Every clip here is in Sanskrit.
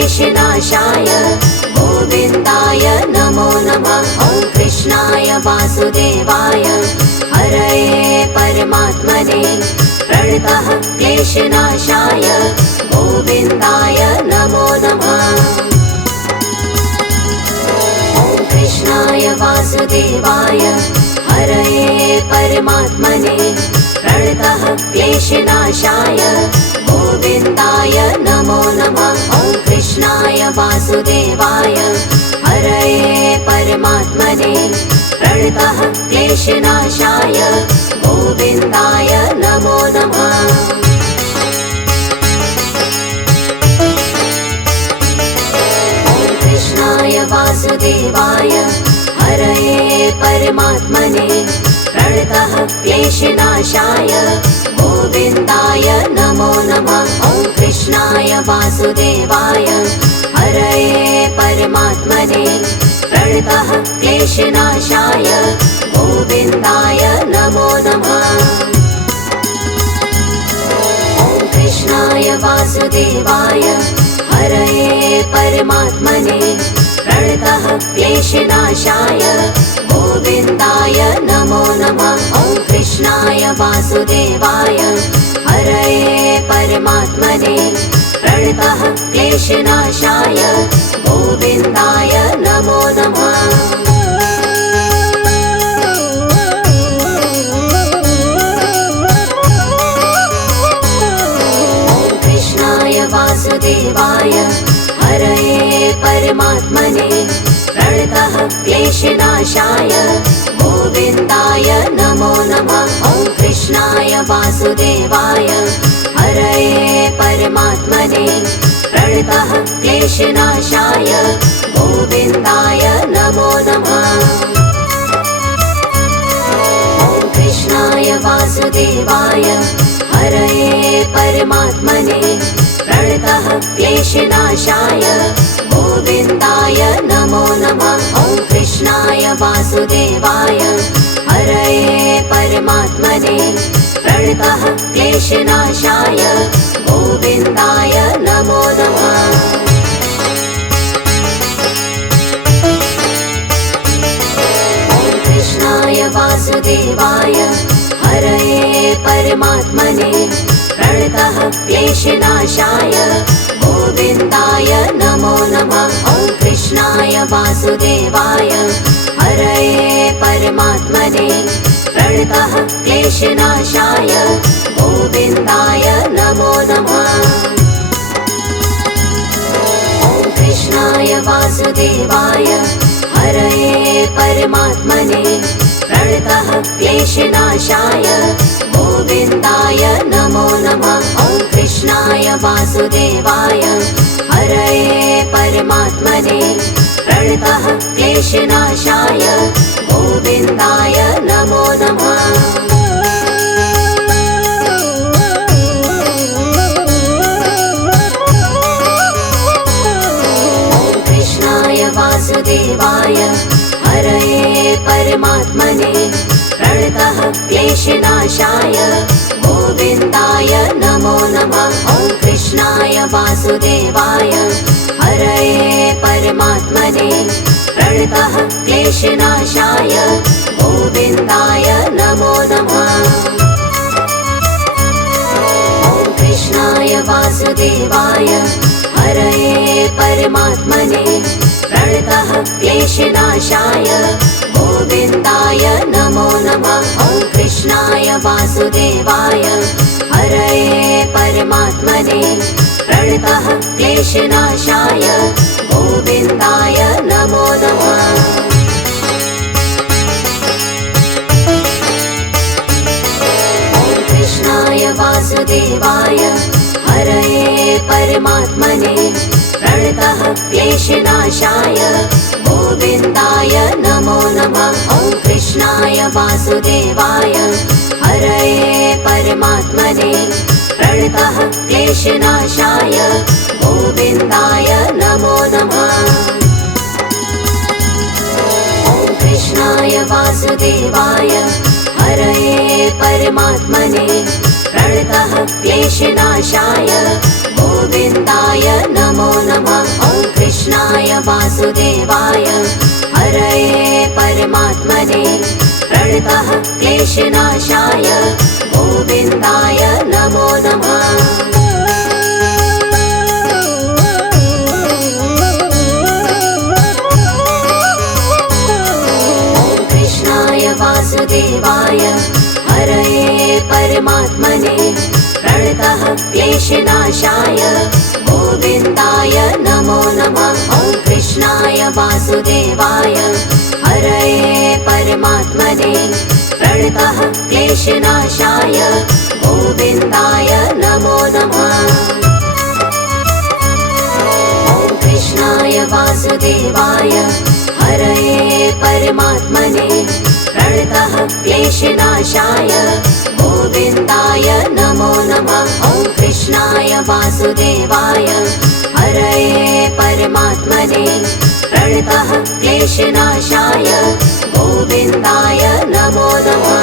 क्लेशनाशाय गोविन्दाय नमो नमः। ॐ कृष्णाय वासुदेवाय हरये परमात्मने प्रणतः क्लेशनाशाय गोविन्दाय नमो नमः। ॐ कृष्णाय वासुदेवाय हरये परमात्मने प्रणतः क्लेशनाशाय गोविन्दाय नमो नमः। ॐ कृष्णाय वासुदेवाय हरये परमात्मने प्रणतः क्लेशनाशाय गोविन्दाय नमो नमः। ॐ कृष्णाय वासुदेवाय हरये परमात्मने प्रणतः क्लेशनाशाय गोविन्दाय नमो नमः। ॐ कृष्णाय वासुदेवाय हरये परमात्मने प्रणतः क्लेशनाशाय गोविन्दाय नमो नमः। ॐ कृष्णाय वासुदेवाय हरये परमात्मने प्रणतः क्लेशनाशाय गोविन्दाय नमो नमः। ॐ कृष्णाय वासुदेवाय हरये परमात्मने प्रणतः क्लेशनाशाय गोविन्दाय नमो नमः। ॐ कृष्णाय वासुदेवाय हरये परमात्मने प्रणतः क्लेशनाशाय गोविन्दाय नमो नमः। ॐ कृष्णाय वासुदेवाय हरये परमात्मने प्रणतः क्लेशनाशाय गोविन्दाय नमो नमः। ॐ कृष्णाय वासुदेवाय हरये परमात्मने प्रणतः क्लेशनाशाय गोविन्दाय नमो नमः। ॐ कृष्णाय वासुदेवाय हरये परमात्मने प्रणतः क्लेशनाशाय गोविन्दाय नमो नमः। ॐ कृष्णाय वासुदेवाय हरये परमात्मने प्रणतः क्लेशनाशाय गोविन्दाय नमो नमः। ॐ कृष्णाय वासुदेवाय हरये परमात्मने प्रणतः क्लेशनाशाय गोविन्दाय नमो नमः। ॐ कृष्णाय वासुदेवाय हरये परमात्मने प्रणतः क्लेशनाशाय गोविन्दाय नमो नमः। ॐ कृष्णाय वासुदेवाय हरये परमात्मने प्रणतः क्लेशनाशाय गोविन्दाय नमो नमः। ॐ कृष्णाय वासुदेवाय हरये परमात्मने प्रणतः क्लेशनाशाय गोविन्दाय नमो नमः। ॐ कृष्णाय वासुदेवाय हरये परमात्मने प्रणतः क्लेशनाशाय गोविन्दाय नमो नमः। ॐ कृष्णाय वासुदेवाय हरये परमात्मने प्रणतः क्लेशनाशाय गोविन्दाय नमो नमः। ॐ कृष्णाय वासुदेवाय हरये परमात्मने प्रणतः क्लेशनाशाय गोविन्दाय नमो नमः। ॐ कृष्णाय वासुदेवाय हरये परमात्मने प्रणतः क्लेशनाशाय गोविन्दाय नमो नमः। ॐ कृष्णाय वासुदेवाय हरये परमात्मने प्रणतः क्लेशनाशाय गोविन्दाय नमो नमः। ॐ कृष्णाय वासुदेवाय हरये परमात्मने प्रणतः क्लेशनाशाय गोविन्दाय नमो नमः। वासुदेवाय हरये परमात्मने प्रणतः क्लेशनाशाय गोविन्दाय नमो नमः। वासुदेवाय हरये परमात्मने प्रणतः क्लेशनाशाय गोविन्दाय नमो नमः। ॐ कृष्णाय वासुदेवाय हरये परमात्मने प्रणतः क्लेशनाशाय गोविन्दाय नमो नमः। ॐ कृष्णाय वासुदेवाय हरये परमात्मने प्रणतः क्लेशनाशाय गोविन्दाय नमो नमः। ॐ कृष्णाय वासुदेवाय हरये परमात्मने प्रणतः क्लेशनाशाय गोविन्दाय नमो नमः।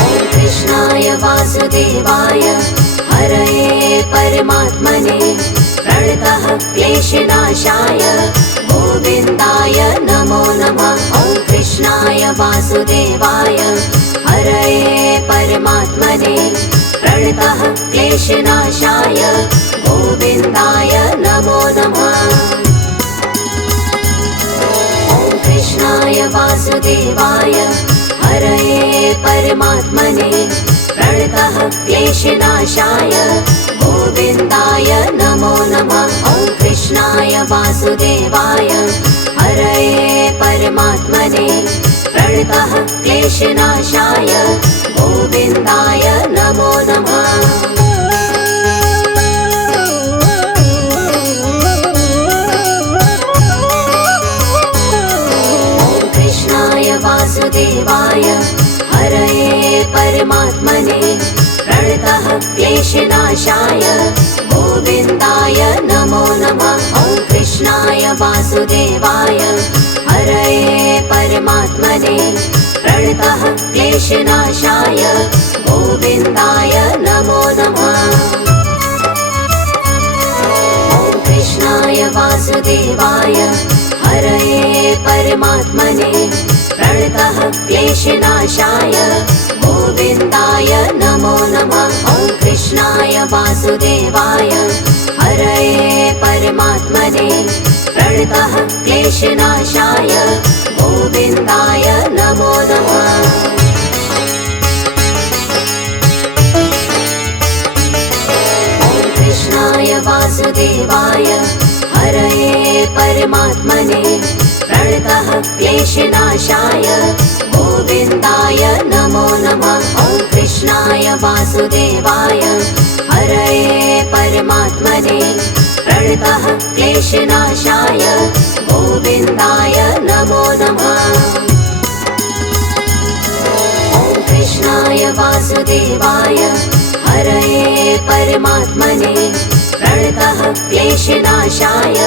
ॐ कृष्णाय वासुदेवाय हरये परमात्मने प्रणतः क्लेशनाशाय गोविन्दाय नमो नमः। ॐ कृष्णाय वासुदेवाय हरये परमात्मने प्रणतः क्लेशनाशाय गोविन्दाय नमो नमः। ॐ कृष्णाय वासुदेवाय हरये परमात्मने प्रणतः क्लेशनाशाय गोविन्दाय नमो नमः। ॐ कृष्णाय वासुदेवाय हरये परमात्मने प्रणतः क्लेशनाशाय गोविन्दाय नमो नमः। ॐ कृष्णाय वासुदेवाय हरये परमात्मने प्रणतः क्लेशनाशाय गोविन्दाय नमो नमः। ॐ कृष्णाय वासुदेवाय हरये परमात्मने प्रणतः क्लेशनाशाय गोविन्दाय नमो नमः। ॐ कृष्णाय वासुदेवाय हरये परमात्मने प्रणतः क्लेशनाशाय गोविन्दाय नमो नमः। ॐ कृष्णाय वासुदेवाय हरये परमात्मने प्रणतः क्लेशनाशाय गोविन्दाय नमो नमः। ॐ कृष्णाय वासुदेवाय हरये परमात्मने प्रणतः क्लेशनाशाय गोविन्दाय नमो नमः। ॐ कृष्णाय वासुदेवाय हरये परमात्मने प्रणतः क्लेशनाशाय गोविन्दाय नमो नमः। ॐ कृष्णाय वासुदेवाय हरये परमात्मने प्रणतः क्लेशनाशाय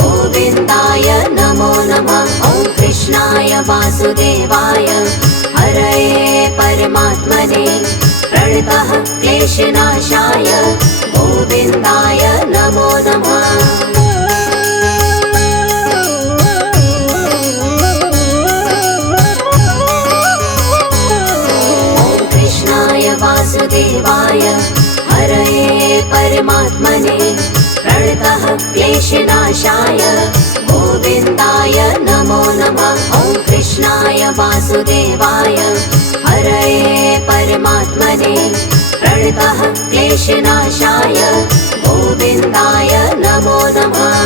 गोविन्दाय नमो नमः। ॐ कृष्णाय वासुदेवाय हरये परमात्मने प्रणतः क्लेशनाशाय गोविन्दाय नमो नमः। ॐ कृष्णाय वासुदेवाय हरये परमात्मने प्रणतः क्लेशनाशाय गोविन्दाय नमो नमः। ॐ कृष्णाय वासुदेवाय हरये परमात्मने प्रणतः क्लेशनाशाय गोविन्दाय नमो नमः।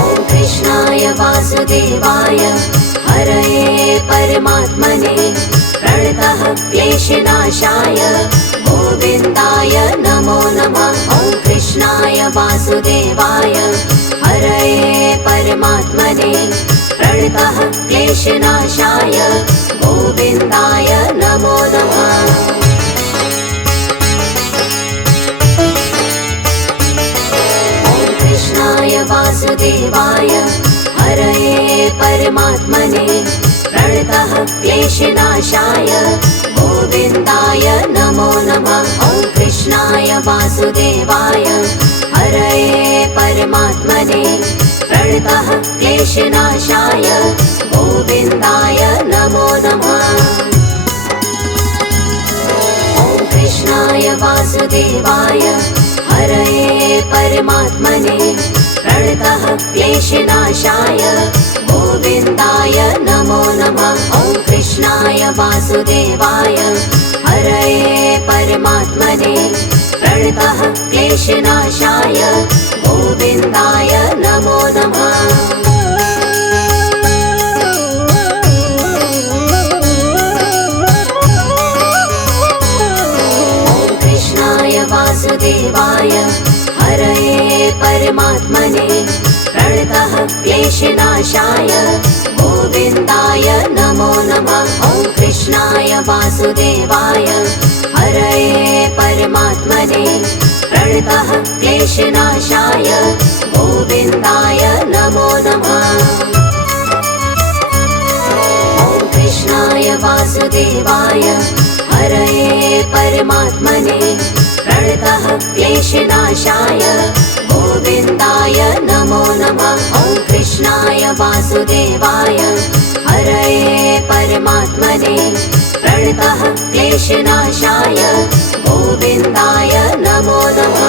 ॐ कृष्णाय वासुदेवाय हरये परमात्मने प्रणतः क्लेशनाशाय गोविन्दाय नमो नमः। ॐ कृष्णाय वासुदेवाय हरये परमात्मने प्रणतः क्लेशनाशाय गोविन्दाय नमो नमः। ॐ कृष्णाय वासुदेवाय हरये परमात्मने प्रणतः क्लेशनाशाय गोविन्दाय नमो नमः। ॐ वासुदेवाय हरये परमात्मने प्रणतः क्लेशनाशाय गोविन्दाय नमो नमः। ॐ कृष्णाय वासुदेवाय हरये परमात्मने प्रणतः क्लेशनाशाय गोविन्दाय नमो नमः। ॐ कृष्णाय वासुदेवाय हरये परमात्मने प्रणतः क्लेशनाशाय गोविन्दाय नमो नमः। ॐ कृष्णाय वासुदेवाय हरये परमात्मने प्रणतः क्लेशनाशाय गोविन्दाय नमो नमः। ॐ कृष्णाय वासुदेवाय हरये परमात्मने प्रणतः क्लेशनाशाय गोविन्दाय नमो नमः। ॐ कृष्णाय वासुदेवाय हरये परमात्मने प्रणतः क्लेशनाशाय गोविन्दाय नमो नमः। ॐ कृष्णाय वासुदेवाय हरये परमात्मने प्रणतः क्लेशनाशाय गोविन्दाय नमो नमः।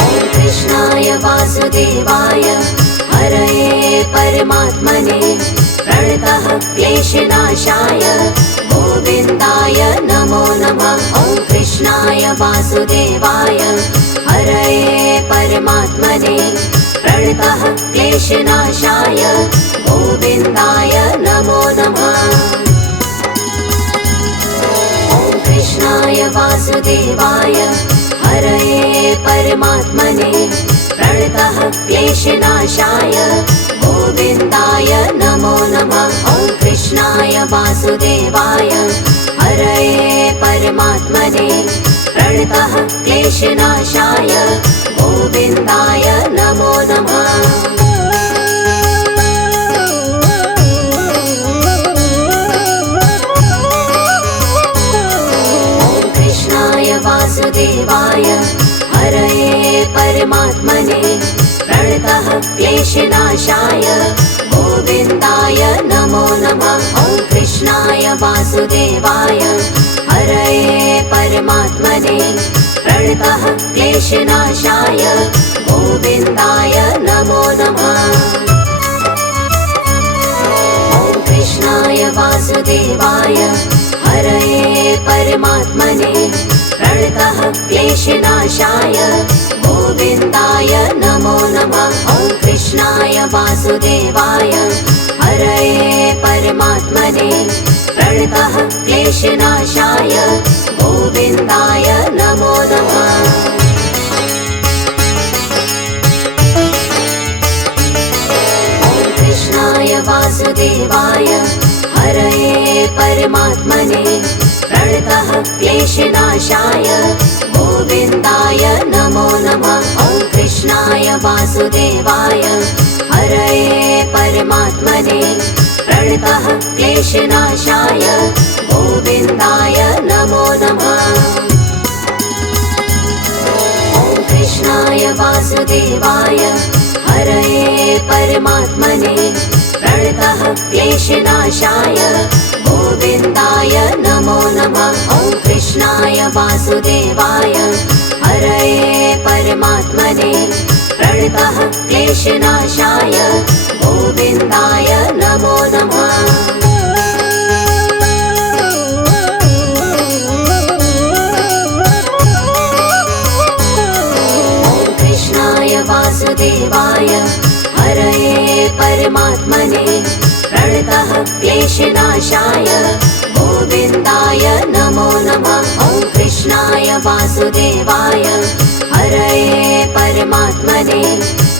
ॐ कृष्णाय वासुदेवाय हरये परमात्मने प्रणतः क्लेशनाशाय गोविन्दाय नमो नमः। ॐ कृष्णाय वासुदेवाय हरये परमात्मने प्रणतः क्लेशनाशाय गोविन्दाय नमो नमः। ॐ कृष्णाय वासुदेवाय हरये परमात्मने प्रणतः क्लेशनाशाय गोविन्दाय नमो नमः। ॐ कृष्णाय वासुदेवाय हरये परमात्मने प्रणतः क्लेशनाशाय गोविन्दाय नमो नमः। ॐ कृष्णाय वासुदेवाय हरये परमात्मने प्रणतः क्लेशनाशाय गोविन्दाय नमो नमः। ॐ कृष्णाय वासुदेवाय हरये परमात्मने प्रणतः क्लेशनाशाय गोविन्दाय नमो नमः। ॐ कृष्णाय वासुदेवाय हरये परमात्मने प्रणतः क्लेशनाशाय गोविन्दाय नमो नमः। ॐ कृष्णाय वासुदेवाय हरये परमात्मने प्रणतः क्लेशनाशाय गोविन्दाय नमो नमः। ॐ कृष्णाय वासुदेवाय हरये परमात्मने प्रणतः क्लेशनाशाय गोविन्दाय नमो नमः। ॐ कृष्णाय वासुदेवाय हरये परमात्मने प्रणतः क्लेशनाशाय गोविन्दाय नमो नमः। ॐ कृष्णाय वासुदेवाय हरये परमात्मने प्रणतः क्लेशनाशाय गोविन्दाय नमो नमः। ॐ कृष्णाय वासुदेवाय हरये परमात्मने प्रणतः क्लेशनाशाय गोविन्दाय नमो नमः। ॐ कृष्णाय वासुदेवाय हरये परमात्मने प्रणतः क्लेशनाशाय गोविन्दाय नमो नमः। ॐ कृष्णाय वासुदेवाय हरये परमात्मने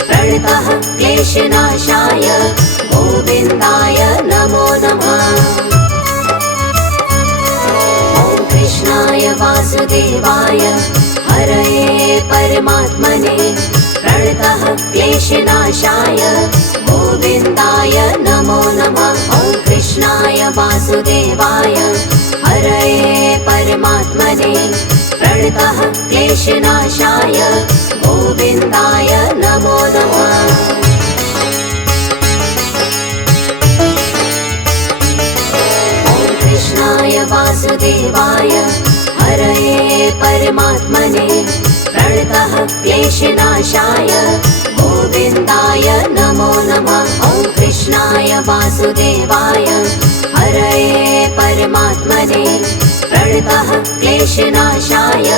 प्रणतः क्लेशनाशाय गोविन्दाय नमो नमः। ॐ कृष्णाय वासुदेवाय हरये परमात्मने प्रणतः क्लेशनाशाय गोविन्दाय नमो नमः। ॐ कृष्णाय वासुदेवाय वासुदेवाय हरये परमात्मने प्रणतः क्लेशनाशाय गोविन्दाय नमो नमः। कृष्णाय वासुदेवाय हरये परमात्मने प्रणतः क्लेशनाशाय गोविन्दाय नमो नमः। ॐ कृष्णाय वासुदेवाय हरये परमात्मने प्रणतः क्लेशनाशाय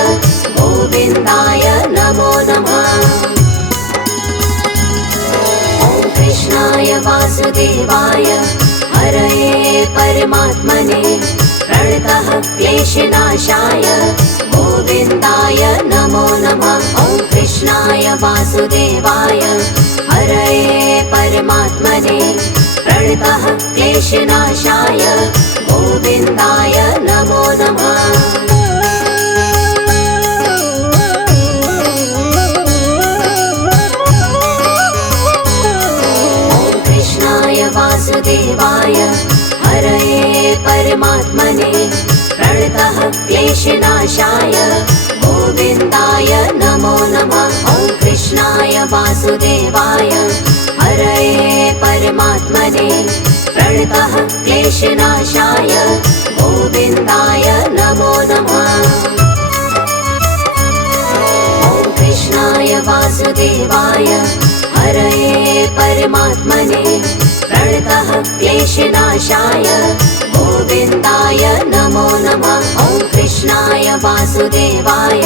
गोविन्दाय नमो नमः। ॐ कृष्णाय वासुदेवाय हरये परमात्मने प्रणतः क्लेशनाशाय गोविन्दाय नमो नमः। ॐ कृष्णाय वासुदेवाय हरये परमात्मने प्रणतः क्लेशनाशाय गोविन्दाय नमो नमः। वासुदेवाय हरये परमात्मने प्रणतः क्लेशनाशाय गोविन्दाय नमो नमः। ॐ कृष्णाय वासुदेवाय हरये परमात्मने प्रणतः क्लेशनाशाय गोविन्दाय नमो नमः। ॐ कृष्णाय वासुदेवाय हरये परमात्मने प्रणतः क्लेशनाशाय गोविन्दाय नमो नमः। ॐ कृष्णाय वासुदेवाय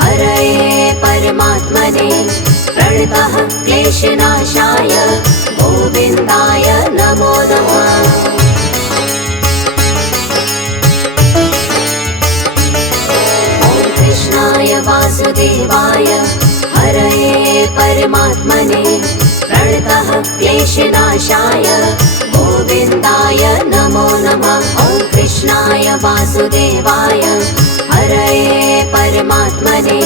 हरये परमात्मने प्रणतः क्लेशनाशाय गोविन्दाय नमो नमः। ॐ कृष्णाय वासुदेवाय हरये परमात्मने प्रणतः क्लेशनाशाय गोविन्दाय नमो नमः। ॐ कृष्णाय वासुदेवाय हरये परमात्मने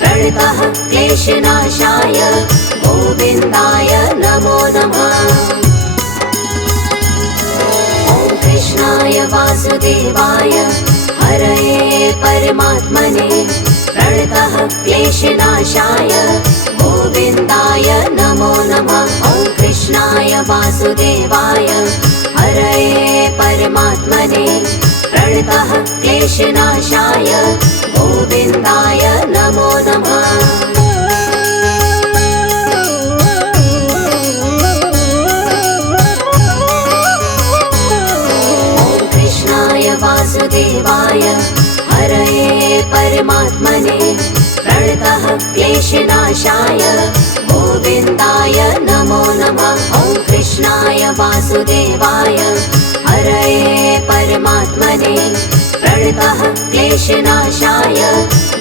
प्रणतः क्लेशनाशाय गोविन्दाय नमो नमः। ॐ कृष्णाय वासुदेवाय हरये परमात्मने प्रणतः क्लेशनाशाय गोविन्दाय नमो नमः। ॐ कृष्णाय वासुदेवाय हरये परमात्मने प्रणतः क्लेशनाशाय गोविन्दाय नमो नमः। ॐ कृष्णाय वासुदेवाय हरये परमात्मने प्रणतः क्लेशनाशाय गोविन्दाय नमो नमः। ॐ कृष्णाय वासुदेवाय हरये परमात्मने प्रणतः क्लेशनाशाय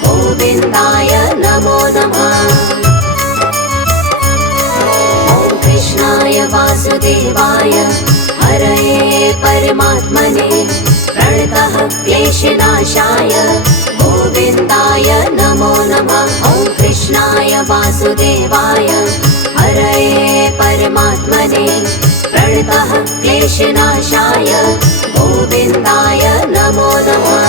गोविन्दाय नमो नमः। ॐ कृष्णाय वासुदेवाय हरये परमात्मने प्रणतः क्लेशनाशाय गोविन्दाय नमो नमः। ॐ कृष्णाय वासुदेवाय हरये परमात्मने प्रणतः क्लेशनाशाय गोविन्दाय नमो नमः।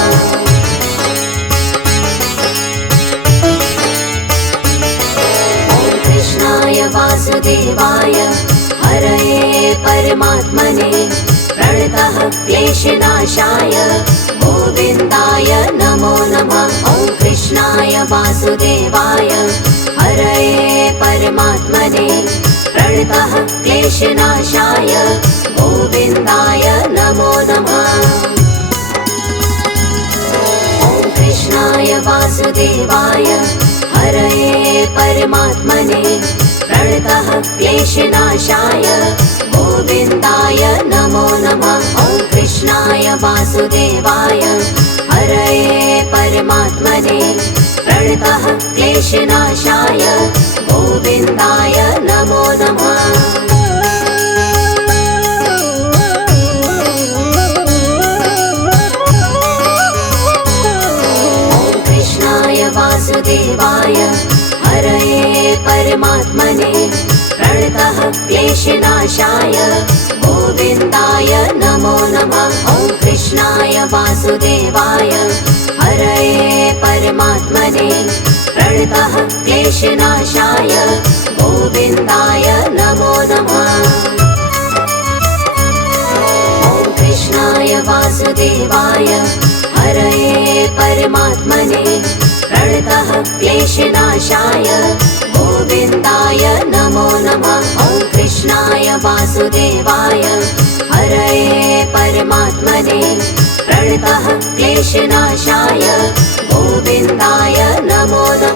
ॐ कृष्णाय वासुदेवाय हरये परमात्मने प्रणतः क्लेशनाशाय गोविन्दाय नमो नमः। ॐ कृष्णाय वासुदेवाय हरये परमात्मने प्रणतः क्लेशनाशाय गोविन्दाय नमो नमः। ॐ कृष्णाय वासुदेवाय हरये परमात्मने प्रणतः क्लेशनाशाय गोविन्दाय नमो नमः। ॐ कृष्णाय वासुदेवाय हरये परमात्मने प्रणतः क्लेशनाशाय गोविन्दाय नमो नमः। ॐ कृष्णाय वासुदेवाय हरये परमात्मने प्रणतः क्लेशनाशाय गोविन्दाय नमो नमः। ॐ कृष्णाय वासुदेवाय हरये परमात्मने प्रणतः क्लेशनाशाय गोविन्दाय नमो नमः। ॐ कृष्णाय वासुदेवाय हरये परमात्मने प्रणतः क्लेशनाशाय गोविन्दाय नमो नमः। ॐ कृष्णाय वासुदेवाय हरये परमात्मने प्रणतः क्लेशनाशाय गोविन्दाय नमो नमः।